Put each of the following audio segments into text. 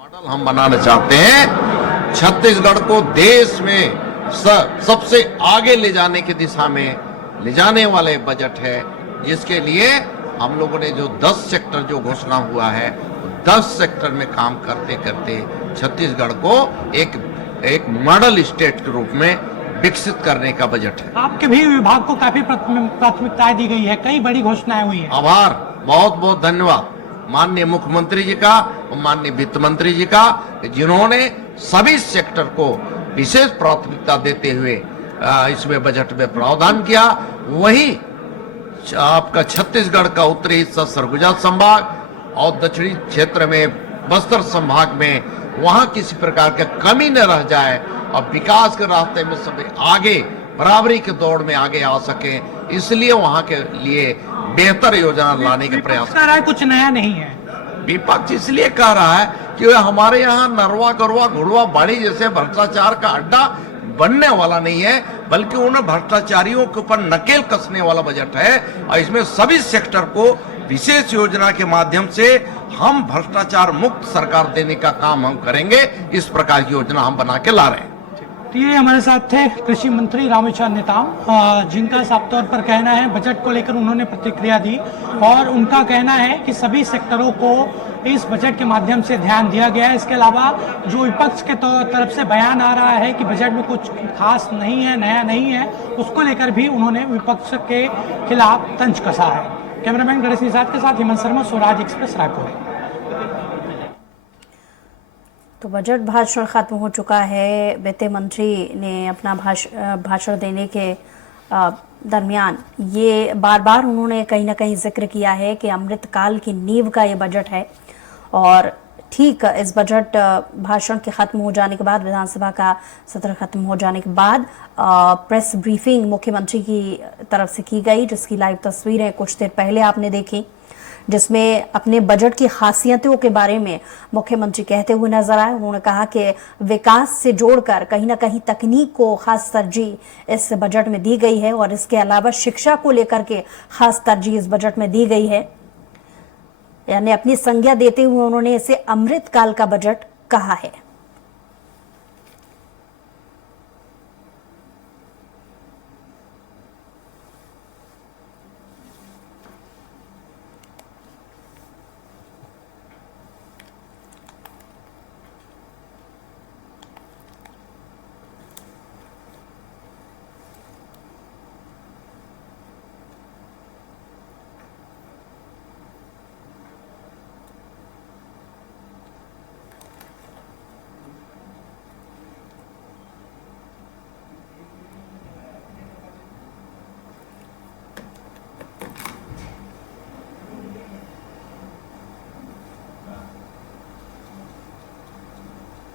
Model हम बनाना चाहते हैं। छत्तीसगढ़ को देश में सबसे आगे ले जाने की दिशा में ले जाने वाले बजट है, जिसके लिए हम लोगों ने जो 10 सेक्टर जो घोषणा हुआ है, 10 सेक्टर में काम करते करते छत्तीसगढ़ को एक मॉडल स्टेट के रूप में विकसित करने का बजट है। आपके भी विभाग को काफी प्राथमिकताएं दी गई है, कई बड़ी घोषणाएं हुई हैं। आभार, बहुत बहुत धन्यवाद माननीय मुख्यमंत्री जी का और माननीय वित्त मंत्री जी का, जिन्होंने सभी सेक्टर को विशेष प्राथमिकता देते हुए इसमें बजट में प्रावधान किया। वहीं आपका छत्तीसगढ़ का उत्तरी हिस्सा सरगुजा संभाग और दक्षिणी क्षेत्र में बस्तर संभाग में वहां किसी प्रकार का कमी न रह जाए और विकास के रास्ते में सभी आगे बराबरी के दौड़ में आगे आ सके, इसलिए वहां के लिए बेहतर योजना लाने का प्रयास कर रहा है। कुछ नया नहीं है। विपक्ष इसलिए कह रहा है कि हमारे यहाँ नरवा गरवा घुड़वा बाड़ी जैसे भ्रष्टाचार का अड्डा बनने वाला नहीं है, बल्कि उन भ्रष्टाचारियों के ऊपर नकेल कसने वाला बजट है। और इसमें सभी सेक्टर को विशेष योजना के माध्यम से हम भ्रष्टाचार मुक्त सरकार देने का काम हम करेंगे। इस प्रकार की योजना हम बना के ला रहे हैं। तो ये हमारे साथ थे कृषि मंत्री रामेश्वर नेताम, जिनका साफ तौर पर कहना है, बजट को लेकर उन्होंने प्रतिक्रिया दी और उनका कहना है कि सभी सेक्टरों को इस बजट के माध्यम से ध्यान दिया गया है। इसके अलावा जो विपक्ष के तरफ से बयान आ रहा है कि बजट में कुछ खास नहीं है, नया नहीं है, उसको लेकर भी उन्होंने विपक्ष के खिलाफ तंज कसा है। कैमरामैन गणेश निषाद के साथ हेमंत शर्मा, स्वराज एक्सप्रेस, रायपुर। तो बजट भाषण खत्म हो चुका है। वित्त मंत्री ने अपना भाषण देने के दरमियान ये बार बार उन्होंने कहीं ना कहीं जिक्र किया है कि अमृतकाल की नींव का ये बजट है। और ठीक इस बजट भाषण के खत्म हो जाने के बाद, विधानसभा का सत्र खत्म हो जाने के बाद प्रेस ब्रीफिंग मुख्यमंत्री की तरफ से की गई, जिसकी लाइव तस्वीरें कुछ देर पहले आपने देखी, जिसमें अपने बजट की खासियतों के बारे में मुख्यमंत्री कहते हुए नजर आए। उन्होंने कहा कि विकास से जोड़कर कहीं ना कहीं तकनीक को खास तरजीह इस बजट में दी गई है और इसके अलावा शिक्षा को लेकर के खास तरजीह इस बजट में दी गई है। यानी अपनी संज्ञा देते हुए उन्होंने इसे अमृतकाल का बजट कहा है।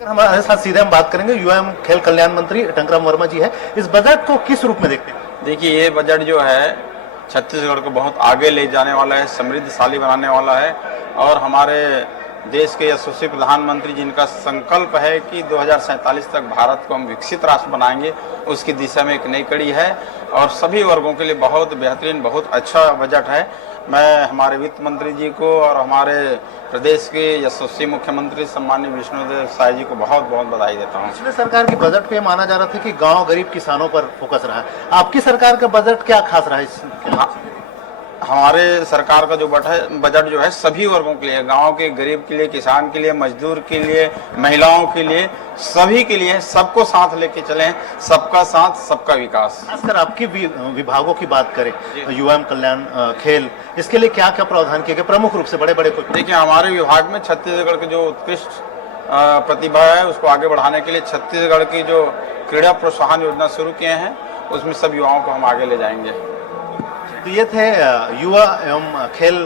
हमारे साथ सीधे हम बात करेंगे, युवा एवं खेल कल्याण मंत्री टंकराम वर्मा जी है। इस बजट को किस रूप में देखते हैं? देखिए, ये बजट जो है छत्तीसगढ़ को बहुत आगे ले जाने वाला है, समृद्धशाली बनाने वाला है और हमारे देश के यशस्वी प्रधानमंत्री जिनका संकल्प है कि 2047 तक भारत को हम विकसित राष्ट्र बनाएंगे, उसकी दिशा में एक नई कड़ी है और सभी वर्गों के लिए बहुत बेहतरीन, बहुत अच्छा बजट है। मैं हमारे वित्त मंत्री जी को और हमारे प्रदेश के यशस्वी मुख्यमंत्री सम्माननीय विष्णुदेव साय जी को बहुत बहुत बधाई देता हूँ। पिछले सरकार की बजट पे माना जा रहा था कि गांव गरीब किसानों पर फोकस रहा है, आपकी सरकार का बजट क्या खास रहा है? हमारे सरकार का जो बजट जो है सभी वर्गों के लिए, गांव के गरीब के लिए, किसान के लिए, मजदूर के लिए, महिलाओं के लिए, सभी के लिए, सबको साथ लेके चलें, सबका साथ सबका विकास। खासकर आपकी विभागों की बात करें, युवा एवं कल्याण, खेल, इसके लिए क्या क्या प्रावधान किए गए प्रमुख रूप से? बड़े बड़े कुछ देखिए, हमारे विभाग में छत्तीसगढ़ की जो उत्कृष्ट प्रतिभा है उसको आगे बढ़ाने के लिए छत्तीसगढ़ की जो क्रीड़ा प्रोत्साहन योजना शुरू किए हैं, उसमें सब युवाओं को हम आगे ले जाएंगे। तो ये थे युवा एवं खेल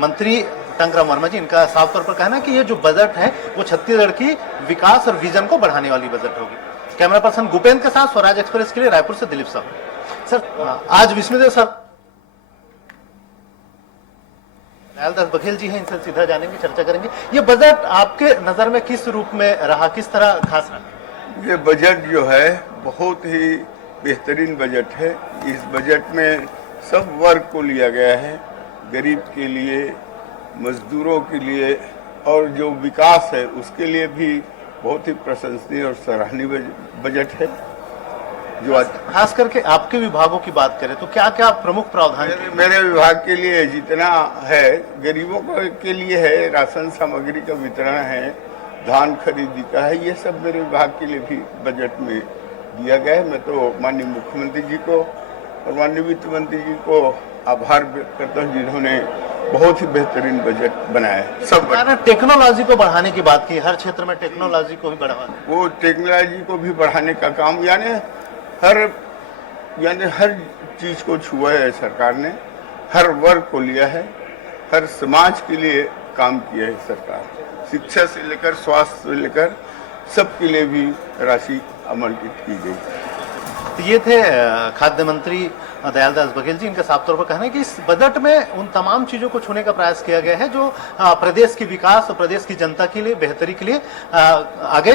मंत्री टंकराम वर्मा जी। इनका साफ तौर पर कहना है कि ये जो बजट है वो छत्तीसगढ़ की विकास और विजन को बढ़ाने वाली बजट होगी। कैमरा पर्सन भूपेंद्र के साथ स्वराज एक्सप्रेस के लिए रायपुर से दिलीप साहू। सर, आज विष्णुदेव सर, दयालदास बघेल जी हैं, इनसे सीधा जानेंगे, चर्चा करेंगे। ये बजट आपके नजर में किस रूप में रहा, किस तरह खास रहा? ये बजट जो है बहुत ही बेहतरीन बजट है। इस बजट में सब वर्ग को लिया गया है, गरीब के लिए, मजदूरों के लिए, और जो विकास है उसके लिए भी बहुत ही प्रशंसनीय और सराहनीय बजट है। जो आज खास करके आपके विभागों की बात करें तो क्या क्या प्रमुख प्रावधान मेरे विभाग के लिए जितना है, गरीबों के लिए है, राशन सामग्री का वितरण है, धान खरीदी का है, ये सब मेरे विभाग के लिए भी बजट में दिया गया है। मैं तो माननीय मुख्यमंत्री जी को और माननीय वित्त मंत्री जी को आभार व्यक्त करता हूँ जिन्होंने बहुत ही बेहतरीन बजट बनाया है। सब मैंने टेक्नोलॉजी को बढ़ाने की बात की, हर क्षेत्र में टेक्नोलॉजी को भी बढ़ावा, वो टेक्नोलॉजी को भी बढ़ाने का काम यानी हर चीज को छुआ है सरकार ने, हर वर्ग को लिया है, हर समाज के लिए काम किया है सरकार। शिक्षा से लेकर स्वास्थ्य से लेकर सबके लिए भी राशि आवंटित की गई। तो ये थे खाद्य मंत्री दयालदास बघेल जी। इनका साफ तौर पर कहना है कि इस बजट में उन तमाम चीजों को छूने का प्रयास किया गया है जो प्रदेश के विकास और प्रदेश की जनता के लिए बेहतरी के लिए आगे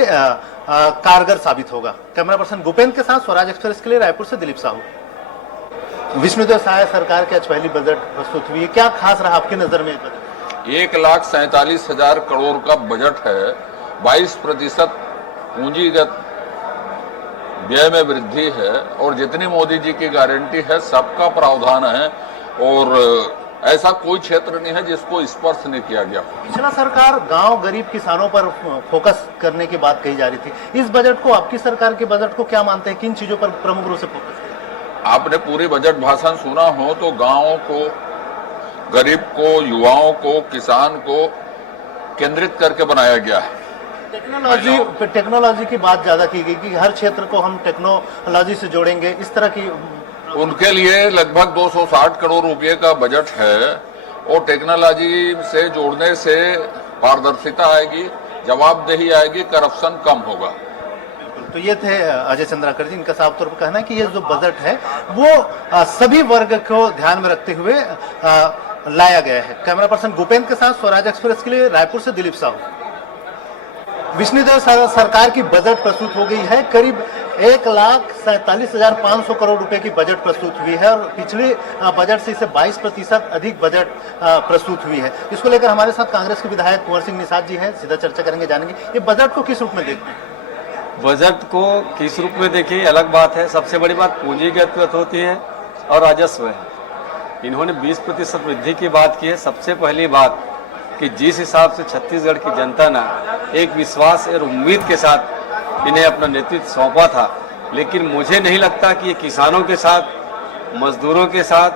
कारगर साबित होगा। कैमरा पर्सन भूपेंद्र के साथ स्वराज एक्सप्रेस के लिए रायपुर से दिलीप साहू। विष्णुदेव साय सरकार की आज पहली बजट प्रस्तुत हुई है, क्या खास रहा आपकी नजर में? 1,47,000 करोड़ का बजट है, 22% पूंजीगत व्यय में वृद्धि है और जितनी मोदी जी की गारंटी है सबका प्रावधान है और ऐसा कोई क्षेत्र नहीं है जिसको स्पर्श नहीं किया गया। पिछला सरकार गांव गरीब किसानों पर फोकस करने की बात कही जा रही थी, इस बजट को, आपकी सरकार के बजट को क्या मानते हैं, किन चीजों पर प्रमुख रूप से फोकस किया? आपने पूरी बजट भाषण सुना हो तो गाँवों को, गरीब को, युवाओं को, किसान को केंद्रित करके बनाया गया है। टेक्नोलॉजी की बात ज्यादा की गई कि हर क्षेत्र को हम टेक्नोलॉजी से जोड़ेंगे, इस तरह की। उनके लिए लगभग 260 करोड़ रुपए का बजट है और टेक्नोलॉजी से जोड़ने से पारदर्शिता आएगी, जवाबदेही आएगी, करप्शन कम होगा। तो ये थे अजय चंद्राकर जी। इनका साफ तौर पर कहना है कि ये जो बजट है वो सभी वर्ग को ध्यान में रखते हुए लाया गया है। कैमरा पर्सन भूपेंद्र के साथ स्वराज एक्सप्रेस के लिए रायपुर से दिलीप साहू। विष्णुदेव सरकार की बजट प्रस्तुत हो गई है, करीब 1,47,500 करोड़ रुपए की बजट प्रस्तुत हुई है और पिछले बजट से इसे 22% अधिक बजट प्रस्तुत हुई है। इसको लेकर हमारे साथ कांग्रेस के विधायक कुंवर सिंह निषाद जी हैं, सीधा चर्चा करेंगे, जानेंगे ये बजट को किस रूप में देखते हैं। बजट को किस रूप में देखिए अलग बात है, सबसे बड़ी बात पूंजीगत होती है और राजस्व है। इन्होंने 20% वृद्धि की बात की है। सबसे पहली बात कि जिस हिसाब से छत्तीसगढ़ की जनता ने एक विश्वास और उम्मीद के साथ इन्हें अपना नेतृत्व सौंपा था, लेकिन मुझे नहीं लगता कि ये किसानों के साथ, मजदूरों के साथ,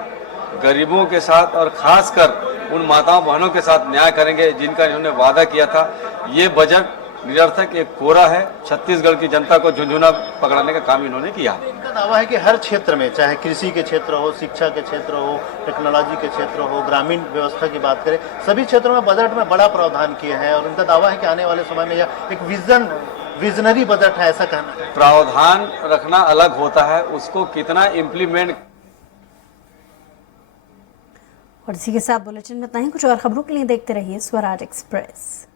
गरीबों के साथ और खासकर उन माताओं बहनों के साथ न्याय करेंगे जिनका इन्होंने वादा किया था। ये बजट निरर्थक एक कोरा है, छत्तीसगढ़ की जनता को झुंझुना पकड़ाने का काम इन्होंने किया। इनका दावा है कि हर क्षेत्र में, चाहे कृषि के क्षेत्र हो, शिक्षा के क्षेत्र हो, टेक्नोलॉजी के क्षेत्र हो, ग्रामीण व्यवस्था की बात करें, सभी क्षेत्रों में बजट में बड़ा प्रावधान किया है और उनका दावा है कि आने वाले समय में यह एक विजनरी बजट है, ऐसा कहना है। प्रावधान रखना अलग होता है, उसको कितना इम्प्लीमेंट। और इसी के साथ बुलेटिन में इतना ही। कुछ और खबरों के लिए देखते रहिए स्वराज एक्सप्रेस।